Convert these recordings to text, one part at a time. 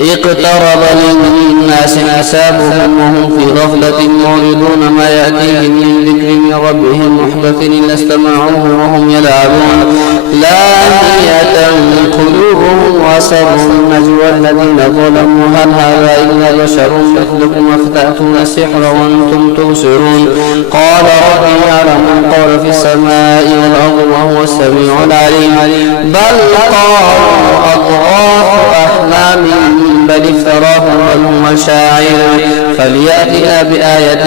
اقترب للناس حسابهم وهم في غفلة معرضون ما يأتيهم من ذكر من ربهم محدث إلا استمعوه وهم يلعبون لاهية قلوبهم وأسروا النجوى الذين ظلموا هل هذا إلا بشر مثلكم أفتأتون السحر وأنتم تبصرون قال ربي يعلم القول في السماء والأرض وهو السميع العليم بل قالوا أضغاث أحلام بل افتراه بل هو شاعر فليأتنا بآية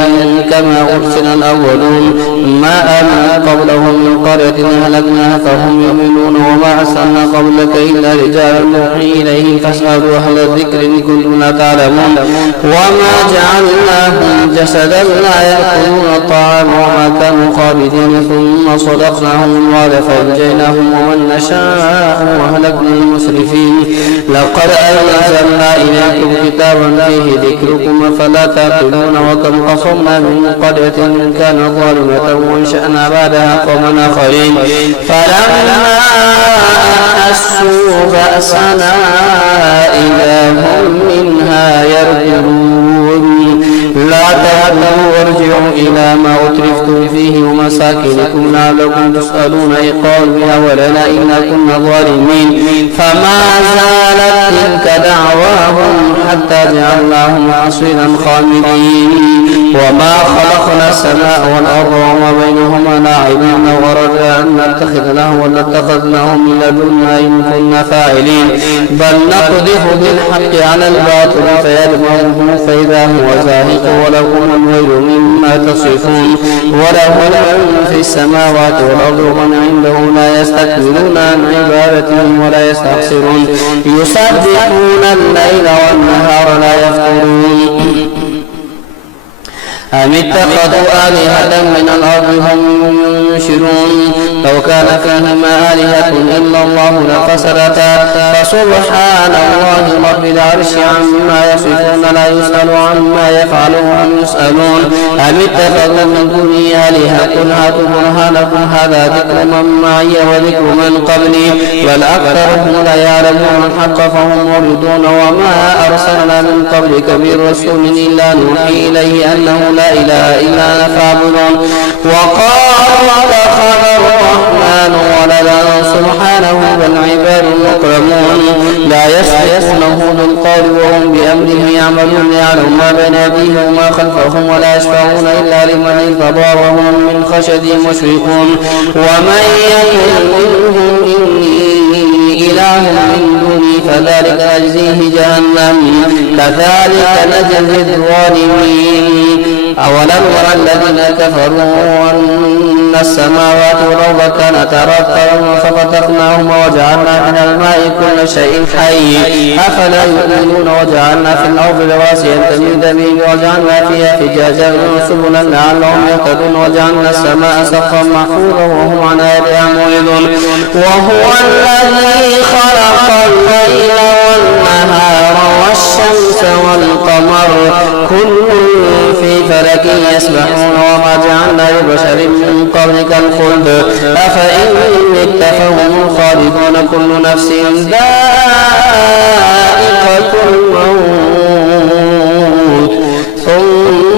كما أرسل الأولون ما آمن قبلهم من قرية أهلكناها فهم يؤمنون وما أرسلنا قبلك إلا رجالا نوحي إليهم فاسألوا أهل الذكر إن كنتم لا تعلمون وما جعلناهم جسدا لا يأكلون الطعام وما كانوا خالدين ثم صدقناهم الوعد فأنجيناهم ومن نشاء وأهلكنا المسرفين لقد أنزلنا إليكم كتابا فيه ذكركم فلا تعقلون وكم قصمنا من قرية كانت ظالمة وانشأنا بعدها قوما آخرين فلما أحسوا بأسنا إذا هم منها يركضون لا تهدوا وارجعوا إلى ما أترفتم فيه ومساكنكم لعلكم تسألون قالوا يا ولنا إنا كنا ظالمين فما زالت تلك دعواهم حتى جعلناهم حصيدا خامدين وما خلقنا السماء والأرض وما بينهما لاعبين وردنا أن نتخذ لهوا لاتخذناه من لدنا إن كنا فاعلين بل نقذف بالحق على الباطل فيدمغه فإذا هو زاهق ولكم الويل مما تصفون وله من في السماوات والأرض ومن عنده لا يستكبرون عن عبادته ولا يستحسرون يسبحون الليل والنهار لا يفترون أم اتخذوا آلهة من الأرض هم ينشرون لو كان فيهما آلهة إلا الله لفسدتا فسبحان الله رب العرش عما يصفون لا يسأل عما يفعل وهم يسألون أم اتخذوا من دونه آلهة قل هاتوا برهانكم هذا ذكر من معي وذكر من قبلي بل أكثرهم لا يعلمون الحق فهم معرضون وما أرسلنا من قبلك من رسول إلا نوحي إليه أنه لا إله إلا أنا فاعبدون وقالوا اتخذ الرحمن ولدا سبحانه بل عباد مكرمون لا يسبقونه بالقول وهم بأمره يعملون يعلم ما بين أيديهم وما خلفهم ولا يشفعون إلا لمن ارتضى وهم من خشيته مشركون ومن يقل منهم إني إله من دوني فذلك نجزيه جهنم كذلك نجزي الظالمين أولم يرى الذين كفروا أن السماوات والأرض كانتا رتقا ففتقناهما وجعلنا من الماء كل شيء حي أفلا يؤمنون وجعلنا في الأرض رواسي تميد بهم وجعلنا فيها فجاجا وسبلا لعلهم يهتدون وجعلنا السماء سقفا محفوظا وهم عن آياتها معرضون وهو الذي خلق الليل والنهار والشمس والقمر كل في فلك يسبحون وما جعلنا لبشر من قبلك الخلد أفإن مت فهم الخالدون كل نفس ذائقة الموت ثم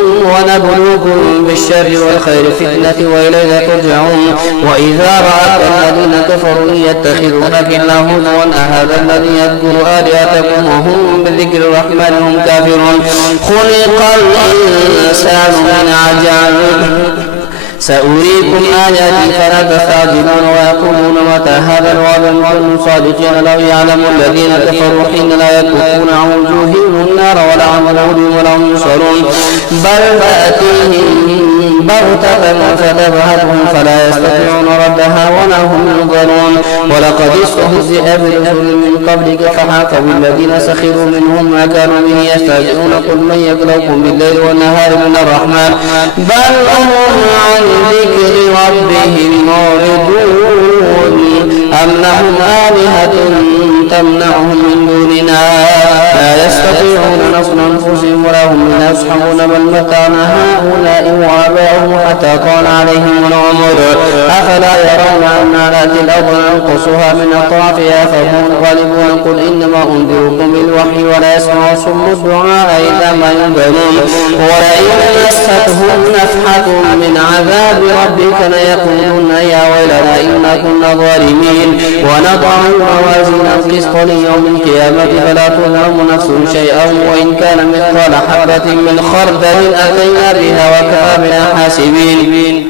ونبلوكم بالشر والخير فتنة وإلينا ترجعون وإذا رأت الذين كفروا يتخذونك إلا هزوا أهذا الذي يذكر آلهتكم وهم بذكر الرحمن هم كافرون خلق الإنسان من عجل سأريكم آياتي فلا تستعجلون ويقولون متى هذا الوعد إن كنتم صادقين لو يعلم الذين كفروا حين لا يكفون عن وجوههم النار ولا عن ظهورهم ولا هم ينصرون بل تأتيهم بغتة فتبهتهم فلا يستطيعون ردها ولا هم ينظرون ولقد استهزئ برسل من قبلك فحاق بالذين سخروا منهم ما كانوا به يستهزئون قل من يكلؤكم بالليل والنهار من الرحمن بل هم عن ذكر ربهم معرضون أم لهم آلهة تمنعهم من دوننا لا يستطيعون نصر أنفسهم ولا هم من يصحبون بل متعنا هؤلاء وآباؤهم حتى طال عليهم العمر أفلا يرون أنا نأتي الأرض ننقصها من أطرافها فهم الغالبون قل إنما أنذركم بالوحي ولا يسمع صم الدعاء إلا ما ينذرون ولئن مستهم نفحة من عذاب ربك ليقولون يا ويلنا إنا كنا ظالمين ونضع الموازين القسط ليوم القيامة فلا تظلم نفس شيئا وإن كان مثقال حبة من خردل أتينا بها وكفى بنا حاسبين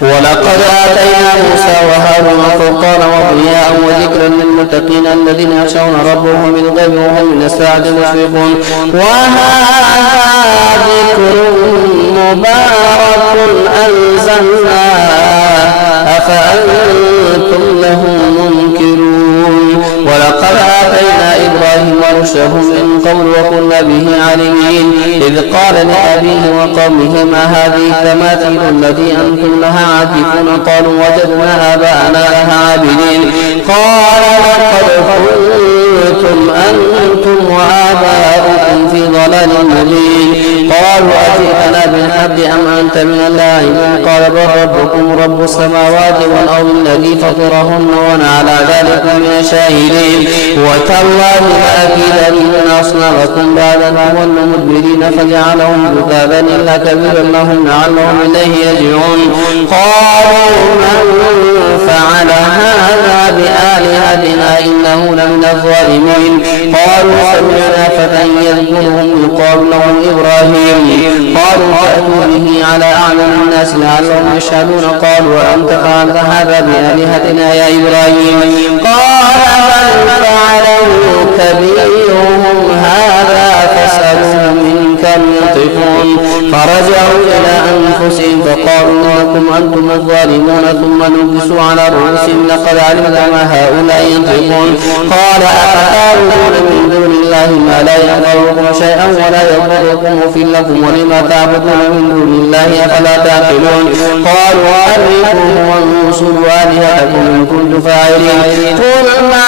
ولقد آتينا موسى وهارون فرقانا وضياء وذكرا للمتقين الذين يخشون ربهم بالغيب وهم من الساعة مشفقون وهذا ذكر مبارك أنزلناه أفأنتم له منكرون ولقد آتينا إبراهيم رشده من قبل وكنا به عليمين إذ قال لأبيه وقومه ما هذه التماثيل التي أنتم لها عاكفون قالوا وجدنا آباءنا لها عابدين قال لقد كنتم أنتم وآباؤكم في ضلال مبين قالوا أجئتنا بالحق أم أنت من اللاعبين قال بل ربكم رب السماوات والأرض الذي فطرهن وأنا على ذلك من الشاهدين وتالله لأكيدن أصنامكم بعد أن تولوا مدبرين فجعلهم جذابا إلا كبيرا لهم لعلهم إليه يرجعون قالوا من فعل هذا بآلهتنا إنه لمن الظالمين قالوا سمعنا فتى يذكرهم يقال له إبراهيم قالوا فأتوا به على أعين الناس لعلهم يشهدون قالوا وأنت فعلت هذا بآلهتنا يا إبراهيم قال بل فعله كبيرهم هذا فاسألوهم إن كانوا ينطقون فرجعوا إلى أنفسهم فقالوا إنكم أنتم الظالمون ثم نكسوا على رؤوسهم لقد علمت ما هؤلاء ينطقون قال أفتعبدون من دون الله ما لا يضركم شيئا ولا يضركم أفل لكم ولما تعبدون من دون الله أفلا تعقلون قالوا حرقوه وانصروا آلهتكم إن كنتم فاعلين قلنا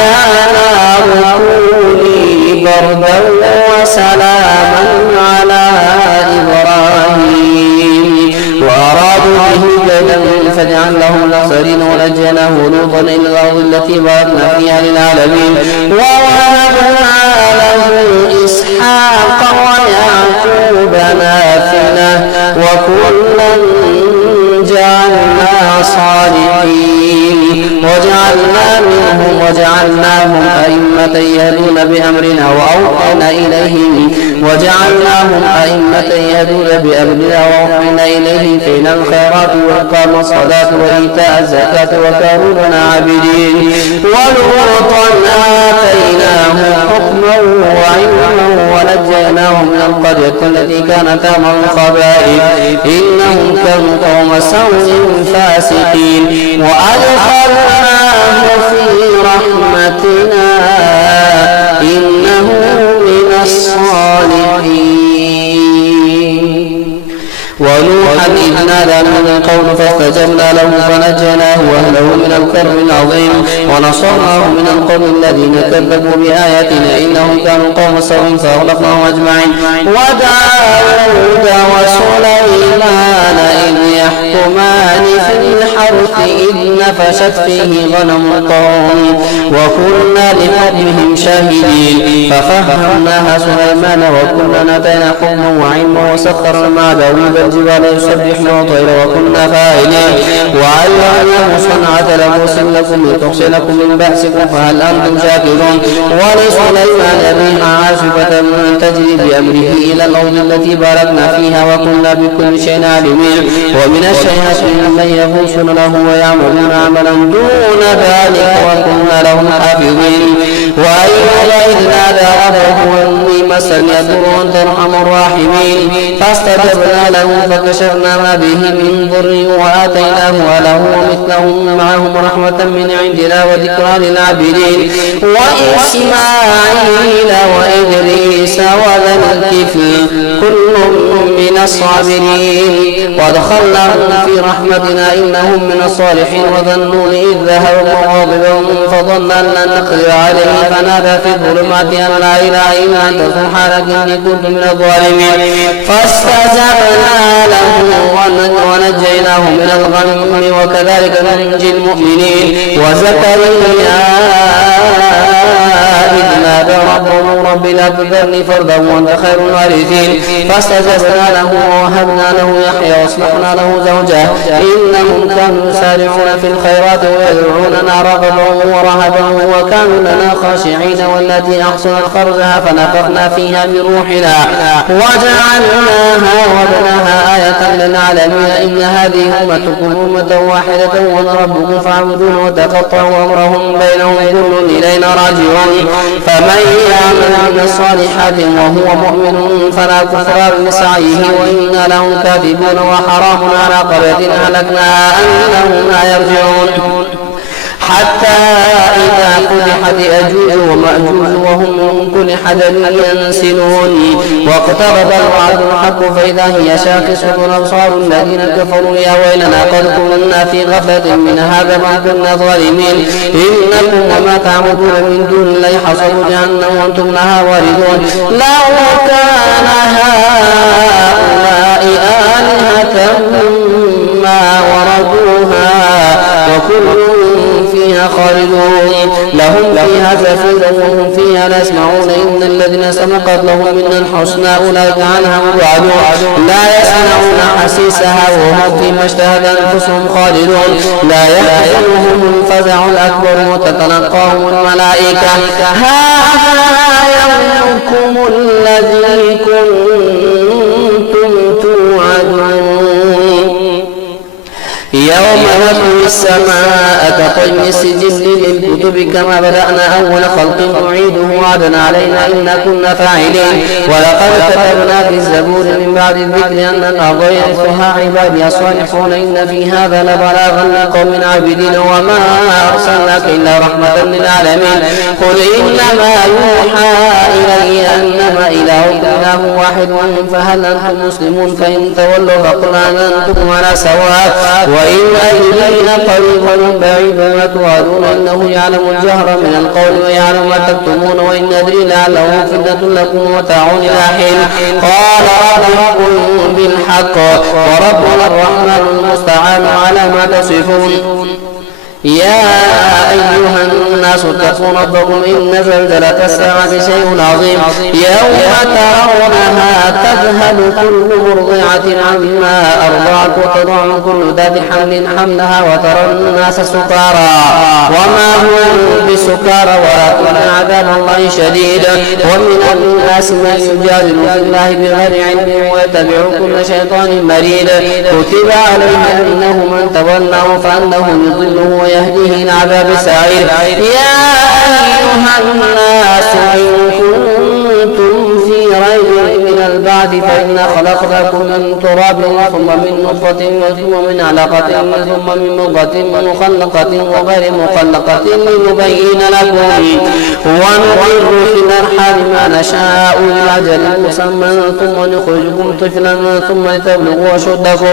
يا نار كوني بردا وسلاما على إبراهيم وأرادوا به كيدا فجعلناهم الأخسرين ونجيناه لوطا إلى الأرض التي باركنا فيها للعالمين ووهبنا له إسحاق ويعقوب نافلة وكلا جعلنا صالحين وجعلناهم أئمة يهدون بأمرنا وأوحينا إليهم فعل الخيرات وإقام الصلاة وإيتاء الزكاة وكانوا لنا عابدين ولوطا آتيناه حكما وعلما ونجيناهم من القرية التي كانت تعمل الخبائث إنهم كانوا قوم سوء فاسقين وأدخلناه في رحمتنا إنه من الصالحين ونوحا إذ نادى من قوم فاستجبنا له فنجيناه وأهله من الكرب العظيم ونصرناه من القوم الذين كذبوا بآياتنا إنهم كانوا قوم سوء فأغلقناهم أجمعين وداود وسليمان إذ يحكمان في الحرث إذ نفشت فيه غنم القوم وكنا لحكمهم شاهدين ففهمناها سليمان وكنا آتينا حكما وعلما وسخرنا مع داود الجبال يسبحن والطير وكنا فاعلين وعلمناه صنعة لبوس لكم لتحصنكم من بأسكم فهل أنتم شاكرون ولسليمان الريح عاصفة تجري بأمره إلى الأرض التي باركنا فيها وكنا بكل شيء عالمين ومن الشياطين من يغوصون له ويعملون عملا دون ذلك وكنا لهم حافظين وأيوب إذ نادى ربه أني مسني الضر وأنت أرحم الراحمين فاستجبنا له فكشفنا ما به من ضر وآتيناه أهله ومثلهم معهم رحمة من عندنا وذكرى للعابدين وإسماعيل وإدريس وذا الكفل كل من الصابرين وادخلناهم في رحمتنا إنهم من الصالحين وذا النون إذ ذهب مغاضبا فظن أن لن نقدر عليه فنادى في الظلمات أن لا إله إلا أنت سبحانك إني كنت من الظالمين فاستجبنا له ونجيناه من الغم وكذلك ننجي المؤمنين وزكريا إذ نادى ربه رب لا تذرني فردا وأنت خير الوارثين فاستجبنا له ووهبنا له يحيى واصلحنا له زوجه إنهم كانوا يسارعون في الخيرات ويدعوننا رغبا ورهبا وكانوا لنا خاشعين والتي أحسنت فرجها فنفخنا فيها من روحنا وجعلناها وابنها آية للعالمين إن هذه أمتكم أمة واحدة وأنا ربكم فاعبدون وتقطعوا أمرهم بينهم كل إلينا راجعون فمن يعمل من الصالحات وهو مؤمن فلا كفران لسعيه وإنا له كاذبون وحرام على قرية أهلكناها أنهم لا يرجعون حتى إذا فتحت يأجوج ومأجوج وهم من كل حدب ينسلون واقترب الوعد الحق فإذا هي شاخصة أبصار الذين كفروا يا ويلنا قد كنا في غفلة من هذا ما كنا ظالمين إنكم وما تعبدون من دون الله حصب جهنم وأنتم لها واردون لو كان هؤلاء آلهة ما وردوها وكل فيها خالدون لهم فيها زفير وهم فيها لا يسمعون إن الذين سبقت لهم منا الحسنى أولئك عنها مبعدون لا يسمعون حسيسها وهم فيما اشتهت أنفسهم خالدون لا يحزنهم الفزع الأكبر وتتلقاهم الملائكة هذا يومكم الذي كنتم توعدون يوم نطوي السماء كطي السجل للكتب كما بدأنا أول خلق نعيده وعدا علينا إنا كنا فاعلين ولقد كتبنا في الزبور من بعد الذكر أن الأرض يرثها عبادي الصالحون إن في هذا لبلاغا لقوم عابدين وما أرسلناك إلا رحمة للعالمين قل إنما يوحى إلي أنما إلهكم إله واحد فهل أنتم مسلمون فإن تولوا فقل أنتم على سواء وإن أدرينا قريبا بعيد ما توعدون إنه يعلم الجهر من القول ويعلم ما تكتمون وإن أدري لعله فتنة لكم ومتاع إلى حين قال ربكم بالحق وربنا الرحمن المستعان على ما تصفون يا أيها الناس اتقوا ربكم إن زلزلة الساعة شيء عظيم يوم ترونها تذهل كل مرضعة عما أرضعت وتضع كل ذات حمل حملها وترى الناس سكارى وما هم بسكارى ولكن عذاب الله شديد ومن الناس من يجادل في الله بغير علم ويتبع كل شيطان مريد كتب عليه أنه من تولاه فأنه يضله ويهديه إلى عذاب السعير يا أيها الناس إن كنتم في ريب من البعث فإنا خلقناكم من تراب ثم من نطفة ثم من علقة ثم من مضغة مخلقة وغير مخلقة لنبين لكم ونقر في الأرحام ما نشاء إلى أجل مسمى ثم نخرجكم طفلا ثم لتبلغوا أشدكم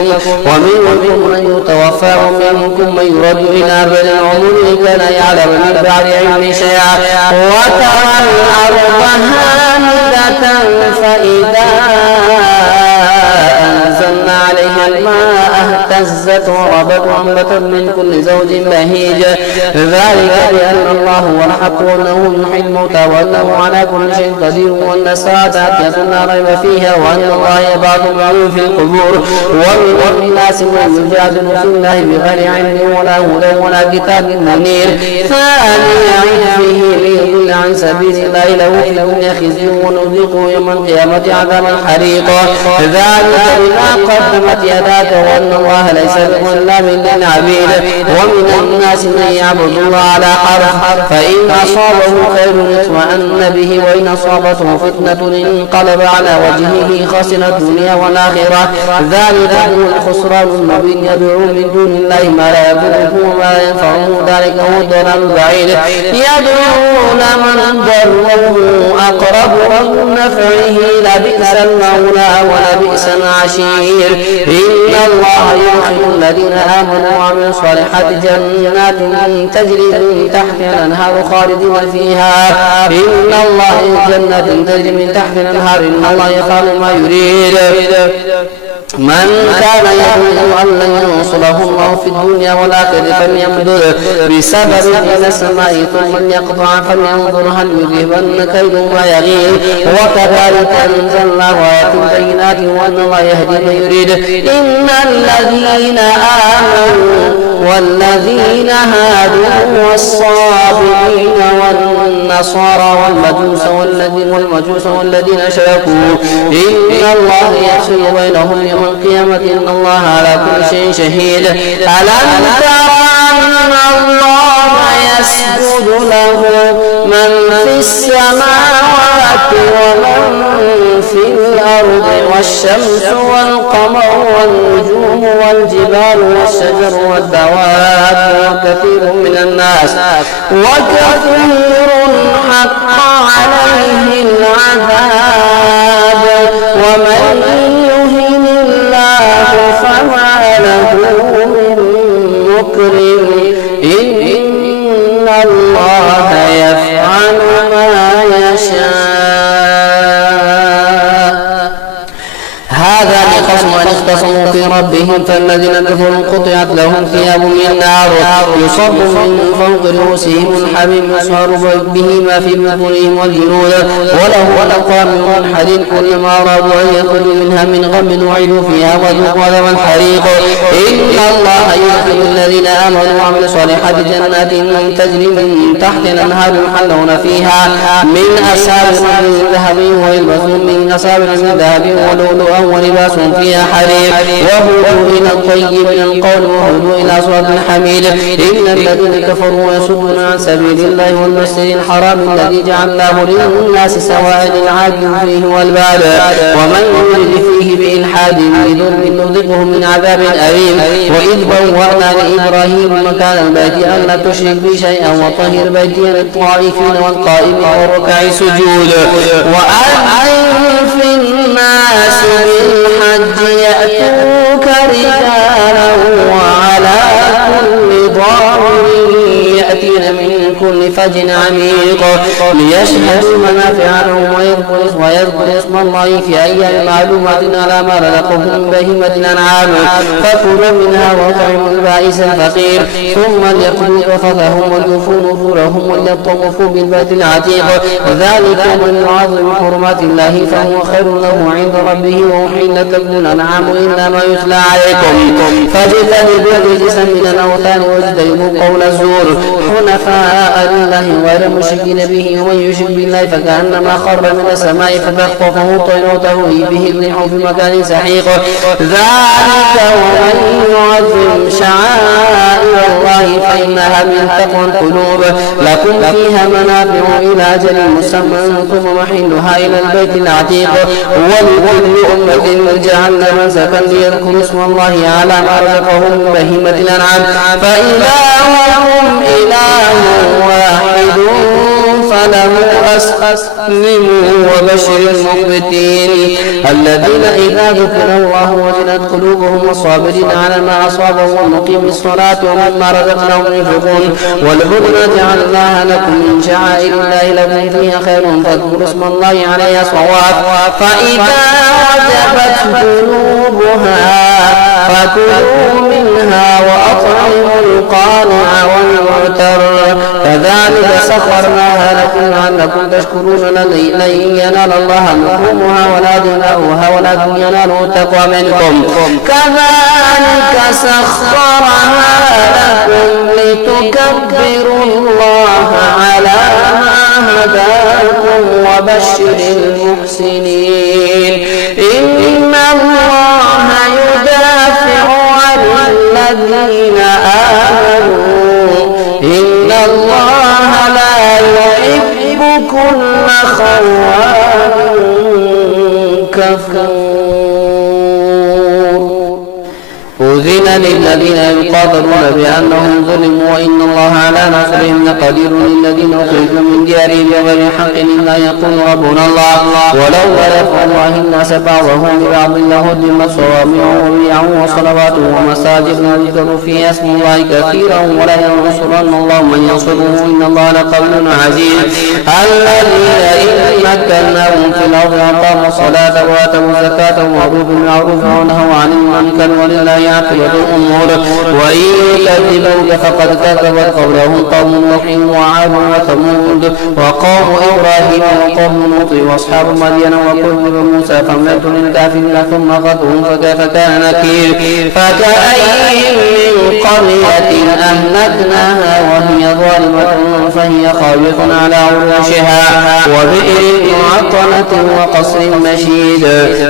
ومنكم من يتوفى ومنكم من يرد إلى أرذل العمر كي لا يعلم من بعد علم شيئا وترى الأرض هامدة فإذا أنزلنا عليها الماء اهتزت وربت وأنبتت من كل زوج بهيج ذلك بأن الله هو الحق وأنه يحيي الموتى وأنه على كل شيء قدير وأن الساعة آتية لا ريب فيها وأن الله يبعث من في القبور ومن الناس من يجادل في الله بغير علم ولا هدى ولا كتاب منير ثاني عطفه ليضل عن سبيل الله له في الدنيا خزي ونذيقه يوم القيامة عذاب الحريق ذلك بما قدمت يداك وأن الله ليس بظلام للعبيد ومن الناس من يعبد الله على حرف فإن أصابه خير اطمأن به وإن أصابته فتنة انقلب على وجهه خسر الدنيا والآخرة ذلك هو الخسران المبين يدعو من دون الله ما لا يضره وما ينفعه ذلك هو الضلال البعيد يدعون من ضره أقرب من نفعه لبئس المولى ولبئس العشير إن الله يدخل الذين آمنوا وعملوا الصالحات جنات تجري من تحتها الأنهار خالدين فيها إن الله جنات تجري من تحت الأنهار إن الله يفعل ما يريد. من كان يظن أن لن ينصره الله في الدنيا والآخرة فليمدد بسبب إلى السماء ثم ليقطع فلينظر هل يذهبن كيد ما يغيظ وكذلك أنزلناه آيات بينات وأن الله يهدي من يريد. إن الذين آمنوا والذين هادوا والصابئين والنصارى والمجوس والذين أشركوا إن الله يفصل بينهم يوم القيامة إن الله على كل شيء شهيد. ألم تر أن الله يسجد له من في السماوات ومن في الأرض والشمس والقمر والنجوم والجبال والشجر والدواب وكثير من الناس وكثير حق عليه العذاب ومن يهن الله فما له من مكرم إن الله يفعل ما يشاء. هذا لخصم أن اختصموا في ربهم فالذين كفروا قطعت لهم ثياب من نار يصب من فوق رؤوسهم الحميم يصهر به ما في بطونهم والجلود وله أقوام من حديد كلما أرادوا أن يخرجوا منها من غم وعدوا فيها وذوقوا عذاب الحريق. إن الله يدخل الذين آمنوا وعملوا الصالحات جنات تجري من تحت الأنهار يحلون فيها من أساور من ذهب ويلبسون من أساور من ذهب ولؤلؤا ولباسهم فيها حرير وهدوا إلى الطيب من القول وهدوا إلى صراط الحميد. إن الذين كفروا ويصدون عن سبيل الله والمسجد الحرام الذي جعلناه للناس سواء العاكف فيه والباد ومن يرد فيه بإلحاد بظلم نذقه من عذاب أليم. وإذ بوأنا لإبراهيم مكان البيت أن لا تشرك بي شيئا وطهر بيتي للطائفين والقائمين والركع السجود وأذن في الناس بالحج يأتوك رجالا وعلى كل ضامر يأتين من كل فج عميق ليشهدوا منافع لهم ويذكر اسم الله في أيام معلومات على ما رزقهم من بهيمة الأنعام فكلوا منها وأطعموا البائس الفقير ثم ليقضوا تفثهم وليوفوا نذورهم وليطوفوا بالبيت العتيق ذلك من يعظم حرمات الله فهو خير له عند ربه وأحلت لكم الأنعام إلا ما يتلى عليكم فاجتنبوا الرجس من الأوثان واجتنبوا قول الزور حنفاء لله غير مشركين به ومن يشرك بالله فكأنما خر من السماء فتخطفه طير وتهوي به الريح في مكان سحيق ذلك ومن يعظم شعائر الله فإنها من تقوى القلوب لكم فيها منافع إلى أجل مسمى ثم محلها إلى البيت العتيق ولكل أمة جعلنا منسكا ليذكروا اسم الله على ما رزقهم من بهيمة الأنعام فإلهكم إله واحد فله أسلموا وبشر المخبتين الذين إذا ذكر الله وجلت قلوبهم والصابرين على ما أصابهم والمقيم الصلاة ومما رزقناهم ينفقون والبدن جعلناها لكم من شعائر الله لكم فيها خير فاذكروا اسم الله عليها صواب فإذا وجبت جنوبها فكلوا منها وأطعموا القانع والمعتر كذلك سخرناها لكم لعلكم تشكرون لن ينال الله لحومها ولا دماؤها ولكن يناله التقوى منكم كذلك سخرها لكم لتكبروا الله على ما هداكم وبشر المحسنين. إن الله يدافع عن الذين آمنوا إن الله لا يحب كل خوان كفور. أذن للذين يقاتلون بأنهم ظلموا وإن الله على نصرهم لقدير للذين أخرجوا من ديارهم بغير حق إلا يقول ربنا الله ولولا دفع الله الناس بعضهم ببعض لهدمت صوامع وبيع وصلوات ومساجد يذكر فيها اسم الله كثيرا ولا ينصرن الله من ينصره إن الله لقوي عزيز الذين إن مكناهم في الأرض أقاموا الصلاة وآتوا الزكاة وأمروا بالمعروف ونهوا عن المنكر ولله عاقبة الأمور وإن يكذبوك فقد كذبت قبلهم قوم نوح وعاد وثمود وقوم إبراهيم وقوم لوط وأصحاب مدين وكذب موسى فأمليت للكافرين ثم أخذتهم فكيف كان نكير فكأين من قرية أهلكناها وهي ظالمة فهي خاوية على عروشها وبئر معطلة وقصر مشيد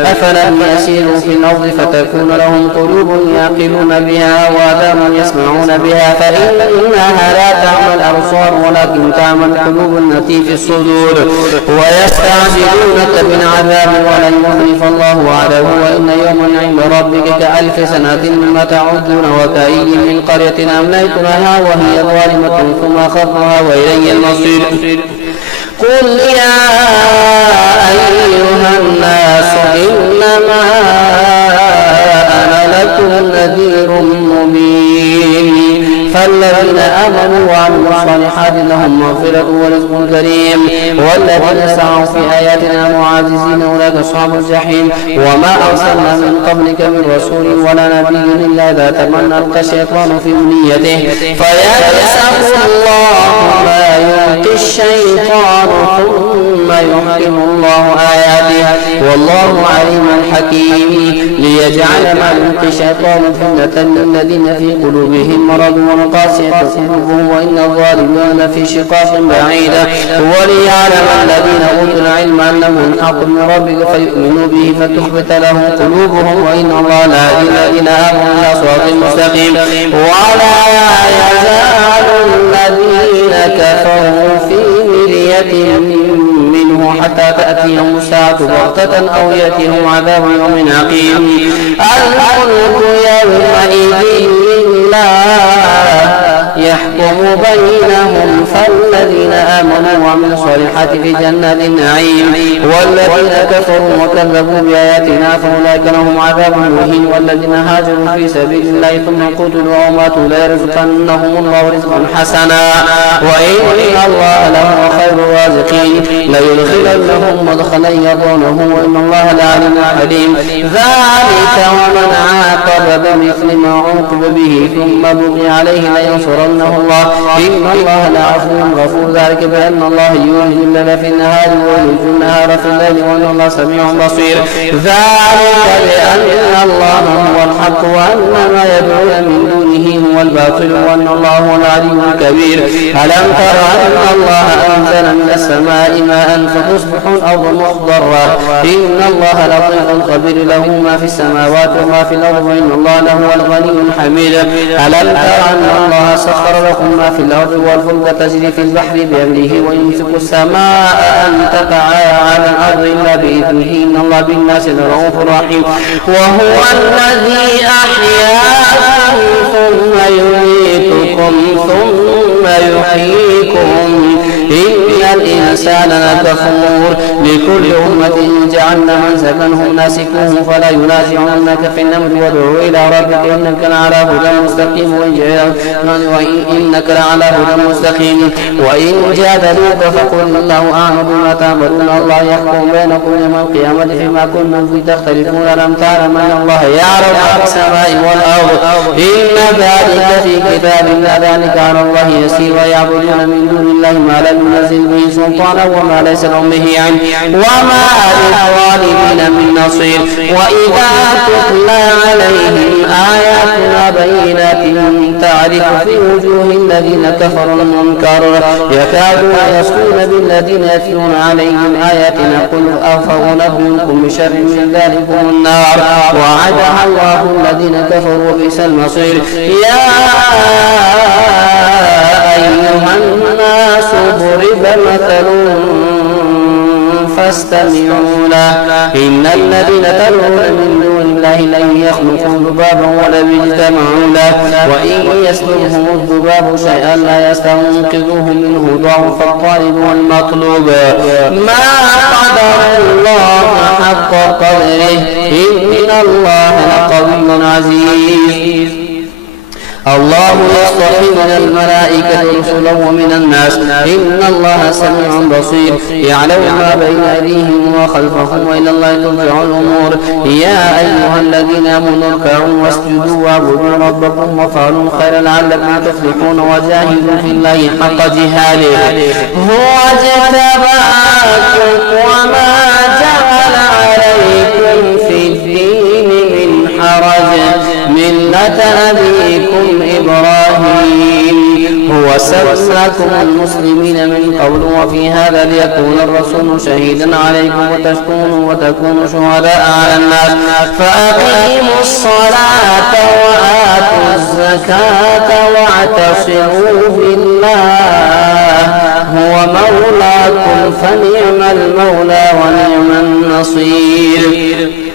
أفلم يسيروا في الأرض فتكون لهم قلوب يعقلون بها وآذان يسمعون بها فإنها لا تعمى الأبصار ولكن تعمى القلوب التي في الصدور ويستعجلونك بالعذاب ولن يخلف الله وعده وإن يوما عند ربك كألف سنة مما تعدون وكأي من قرية أمليت لها وهي ظالمة ثم أخذتها وإلي المصير قل يا أيها الناس إنما أنا لكم نذير مبين فالذين آمنوا وعملوا الصالحات لهم مغفرة ورزق كريم والذين سعوا في آياتنا معاجزين أولئك أصحاب الجحيم وما أرسلنا من قبلك من رسول ولا نبي إلا إذا تمنى ألقى الشيطان في أمنيته فينسخ الله ما يلقي الشيطان ثم يحكم الله آياته والله عليم حكيم ليجعل ما يلقي الشيطان فتنة للذين في قلوبهم مرض وقاسية قلوبهم وإن الظالمين في شقاق بعيد وليعلم الذين أوتوا العلم أنه الحق من ربك فيؤمنوا به فتخبت له قلوبهم وإن الله لا يهدي الذين آمنوا إلى صراط مستقيم ولا يزال الذين كفروا في مرية منه حتى تأتيهم الساعة بغتة أو يأتيهم عذاب يوم عقيم الملك يومئذ لله يحكم بينهم فالذين آمنوا وعملوا الصالحات في جنات النعيم والذين كفروا وكذبوا بآياتنا فأولئك لهم عذاب مهين والذين هاجروا في سبيل الله ثم قتلوا أو ماتوا ليرزقنهم الله رزقا حسنا وإن الله لهو خير الرازقين ليدخلنهم مدخلا يرضونه وإن الله لعليم حليم ذلك ومن عاقب بمثل ما عوقب به ثم بغي عليه لينصرنه الله إن الله لعفو غفور ذلك بأن الله يولج الليل في النهار ويولج النهار في الليل وأن الله سميع بصير ذلك بأن الله هو الحق وأن ما يدعون من دونه هو الباطل وأن الله هو العلي الكبير ألم تر أن الله أنزل من السماء ماء فتصبح الأرض مخضرة إن الله لطيف خبير له ما في السماوات وما في الأرض وإن الله لهو الغني الحميد ألم تر أن الله سخر لكم ما في الأرض والفلك تجري في البحر بأمره ويمسك السماء أن تقع على الأرض إلا بإذنه إن الله بالناس لرؤوف رحيم وهو الذي أحياكم ثم يميتكم ثم يحييكم إن الإنسان لكفور لكل أمة جعلنا منسكا هم ناسكوه فلا ينازعنك في الأمر وادعوا إلى ربك إنك لعلى هدى مستقيم وإنك لعلى هدى مستقيم وإن جادلوك فقل الله أعلم بما تعملون الله يحكم بينكم يوم القيامة فيما كنتم فيه تختلفون ألم تعلم أن الله يعلم ما في السماء والأرض إن ذلك في كتاب إن ذلك على الله يسير ويعبدون من دون الله ما لم ينزل به سلطانا وما ليس لهم به علم وما للظالمين من نصير وإذا تتلى عليهم آياتنا بينات تعرف في وجوه الذين كفروا المنكر يكادون يسطون بالذين يتلون عليهم آياتنا قل أفأنبئكم بشر من ذلكم النار وعدها الله الذين كفروا وبئس المصير يا أيها الناس ضرب مثل فاستمعوا له إن الذين تدعون من دون الله لن يخلقوا ذبابا ولو اجتمعوا له وإن يسلبهم الذباب شيئا لا يستنقذوه منه ضعف الطالب والمطلوب ما قدر الله حق قدره إن الله لقوي عزيز الله يصطفي من الملائكة رسلا ومن الناس إن الله سميع بصير يعلم ما بين أيديهم وخلفهم وإلى الله ترجع الأمور يا أيها الذين آمنوا اركعوا واسجدوا واعبدوا ربكم وافعلوا الخير لعلكم تفلحون وجاهدوا في الله حق جهاده هو اجتباكم وما جعل عليكم في الدين من حرج ملة أبيكم إبراهيم هو سماكم المسلمين من قبل وفي هذا ليكون الرسول شهيدا عليكم وتكونوا شهداء على الناس فأقيموا الصلاة وآتوا الزكاة واعتصموا بالله هو مولاكم فنعم المولى ونعم النصير